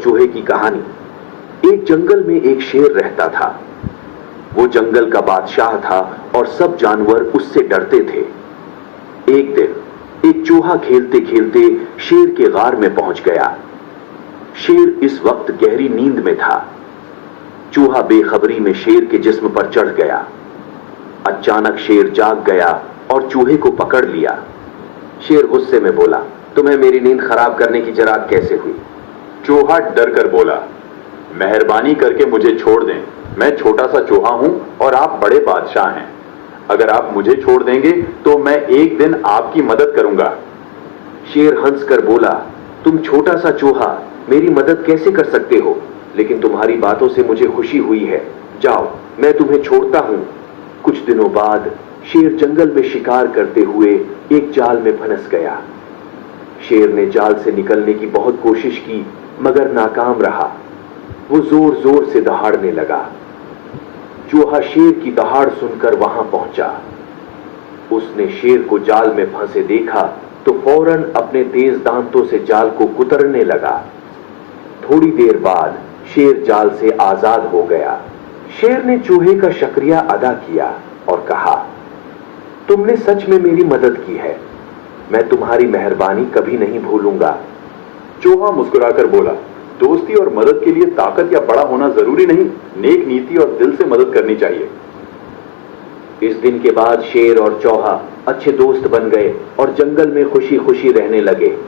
चूहे की कहानी। एक जंगल में एक शेर रहता था। वो जंगल का बादशाह था और सब जानवर उससे डरते थे। एक दिन एक चूहा खेलते खेलते शेर के गार में पहुंच गया। शेर इस वक्त गहरी नींद में था। चूहा बेखबरी में शेर के जिस्म पर चढ़ गया। अचानक शेर जाग गया और चूहे को पकड़ लिया। शेर गुस्से में बोला, तुम्हें मेरी नींद खराब करने की जरात कैसे हुई? चूहा डर कर बोला, मेहरबानी करके मुझे छोड़ दें। मैं छोटा सा चूहा हूं और आप बड़े बादशाह हैं। अगर आप मुझे छोड़ देंगे तो मैं एक दिन आपकी मदद करूंगा। शेर हंसकर बोला, तुम छोटा सा चूहा मेरी मदद कैसे कर सकते हो? लेकिन तुम्हारी बातों से मुझे खुशी हुई है। जाओ, मैं तुम्हें छोड़ता हूं। कुछ दिनों बाद शेर जंगल में शिकार करते हुए एक जाल में फंस गया। शेर ने जाल से निकलने की बहुत कोशिश की मगर नाकाम रहा। वो जोर जोर से दहाड़ने लगा। चूहा शेर की दहाड़ सुनकर वहां पहुंचा। उसने शेर को जाल में फंसे देखा तो फौरन अपने तेज दांतों से जाल को कुतरने लगा। थोड़ी देर बाद शेर जाल से आजाद हो गया। शेर ने चूहे का शुक्रिया अदा किया और कहा, तुमने सच में मेरी मदद की है। मैं तुम्हारी मेहरबानी कभी नहीं भूलूंगा। चूहा मुस्कुराकर बोला, दोस्ती और मदद के लिए ताकत या बड़ा होना जरूरी नहीं, नेक नीति और दिल से मदद करनी चाहिए। इस दिन के बाद शेर और चौहा अच्छे दोस्त बन गए और जंगल में खुशी खुशी रहने लगे।